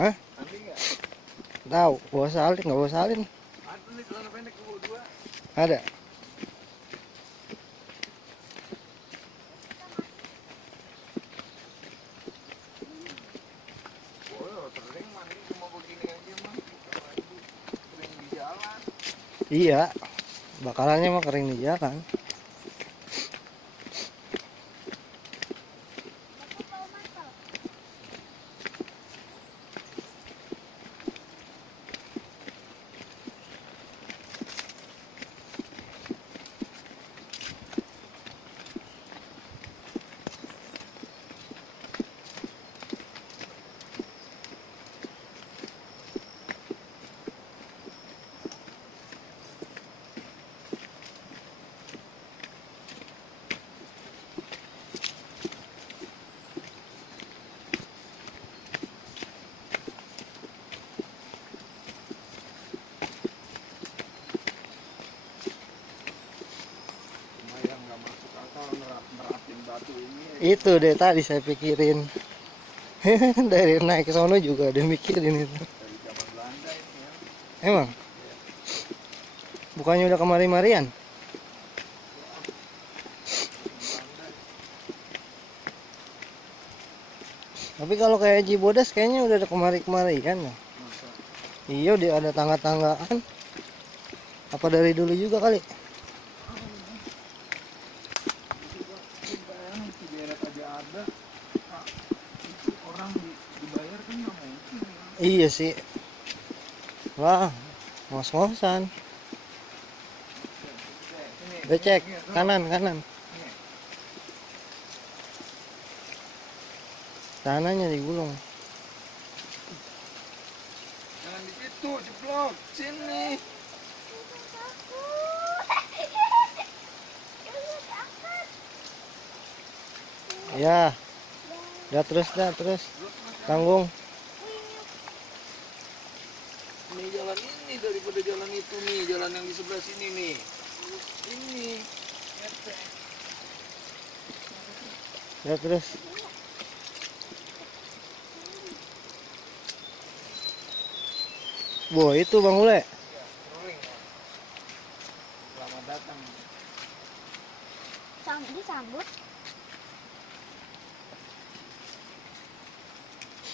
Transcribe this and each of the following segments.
Hah? Mandi nggak? Tahu, bawa salin, nggak bawa salin. Ada nih celana pendek gue dua. Ada. Oh, sering mandi cuma begini aja mah. Mandi sering di jalan. Iya, bakarannya mah kering di jalan. Lumayan nggak masuk akal neratin batu ini. Itu deh tadi saya pikirin. Dari naik ke sono juga udah mikirin itu. Dari zaman Belanda ini ya. Emang? Bukannya udah kemari-marian? Belanda. Tapi kalau kayak Cibodas kayaknya udah ada kemari-kemarian ya. Masa Iya, udah ada tangga-tanggaan. Apa dari dulu juga kali? bayangin si deret aja ada. Nah, itu orang dibayar kan nggak mungkin. Iya sih. Wah, ngos-ngosan. Udah cek, kanan. Tanahnya digulung. Jangan di situ, jeblok. Sini. Ya, dah terus. Tanggung. Ini jalan ini daripada jalan itu nih, jalan yang di sebelah sini nih. Ini. Dah terus. Boh, itu Bang Ule. Rolling ya. Selamat datang. Disambut.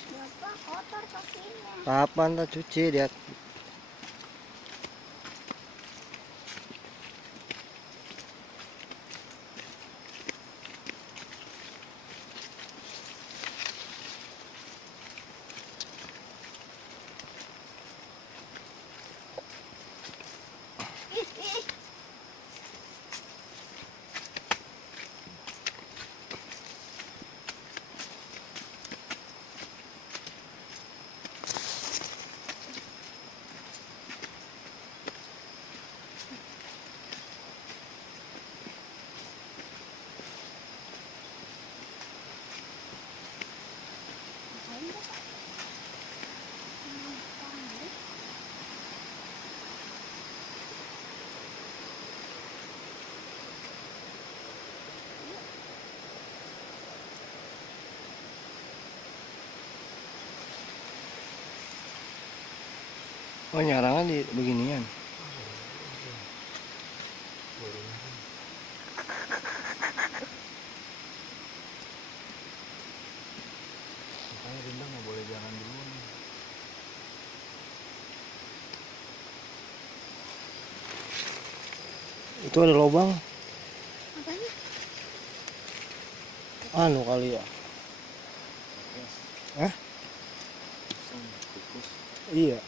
Bapak kotor kakinya. Kapan tak cuci dia? Oh, nyarangan di beginian. Makanya Rindang nggak boleh jalan duluan. Itu ada lubang. Apanya? Anu kali ya. Hah? Kukus. Iya.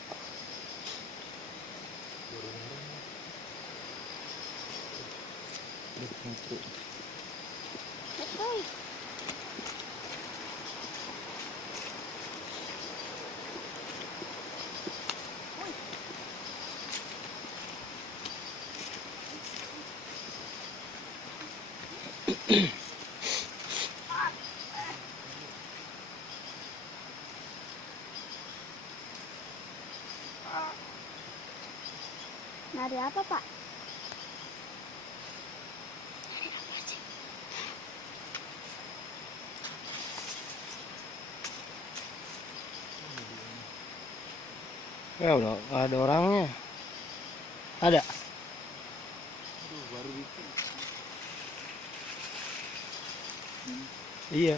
Betul. Nari apa, Pak? Ya udah nggak ada orangnya. Ada. Aduh, baru bikin. Iya.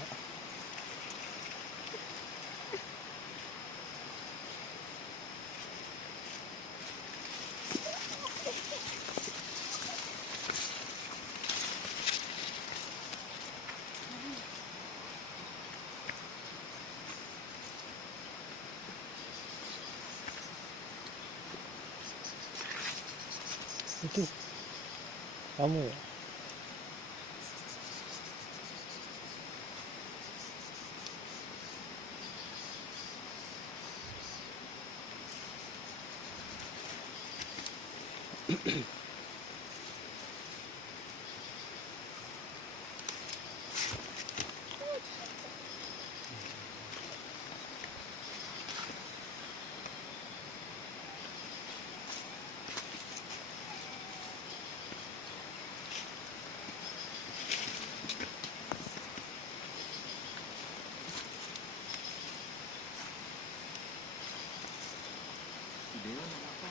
Itu kamu ya? Dewa apa?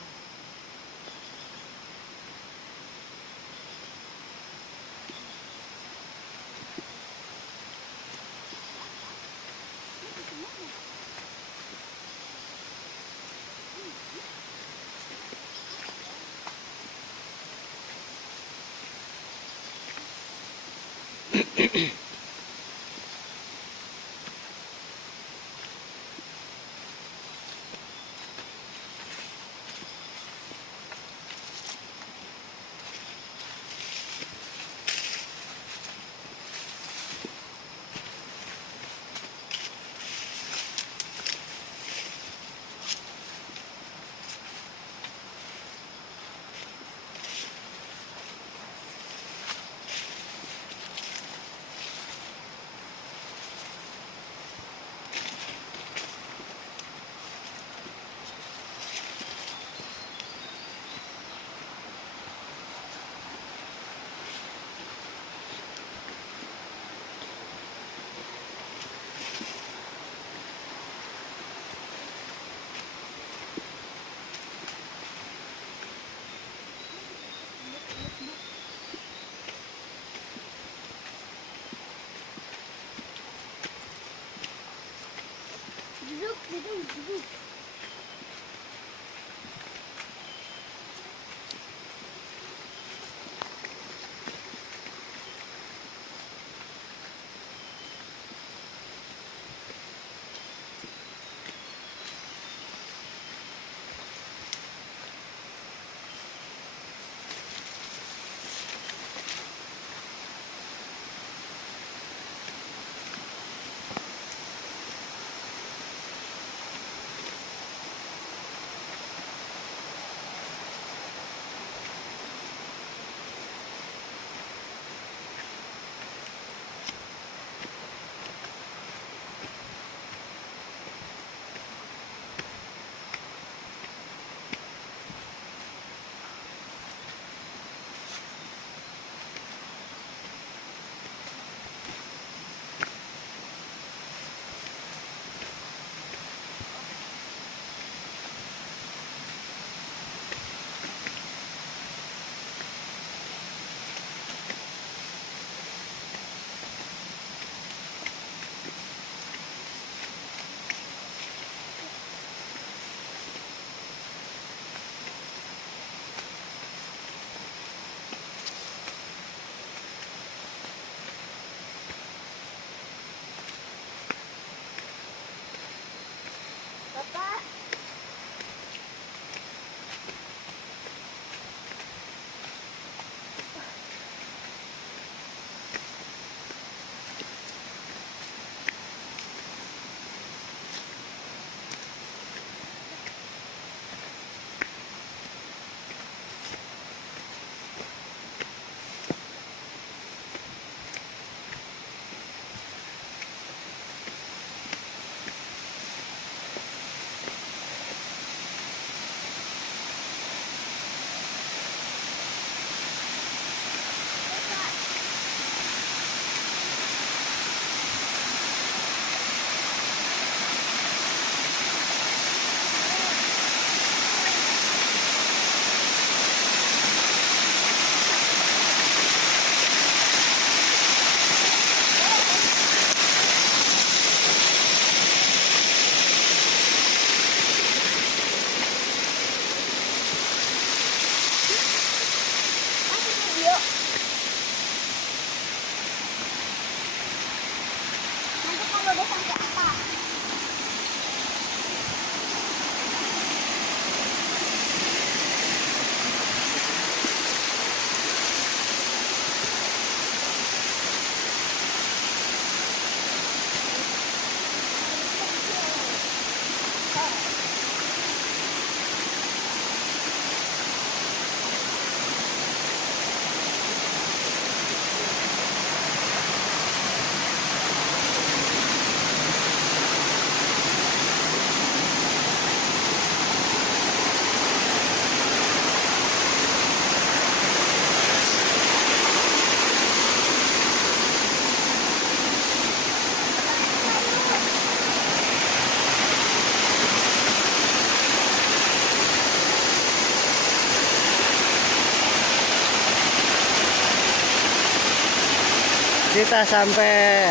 Kita sampai.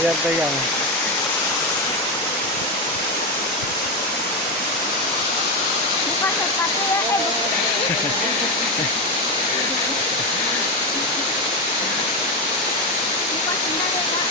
Lihat pegang. Buka sepatu ya, buka sendal ya, Kak.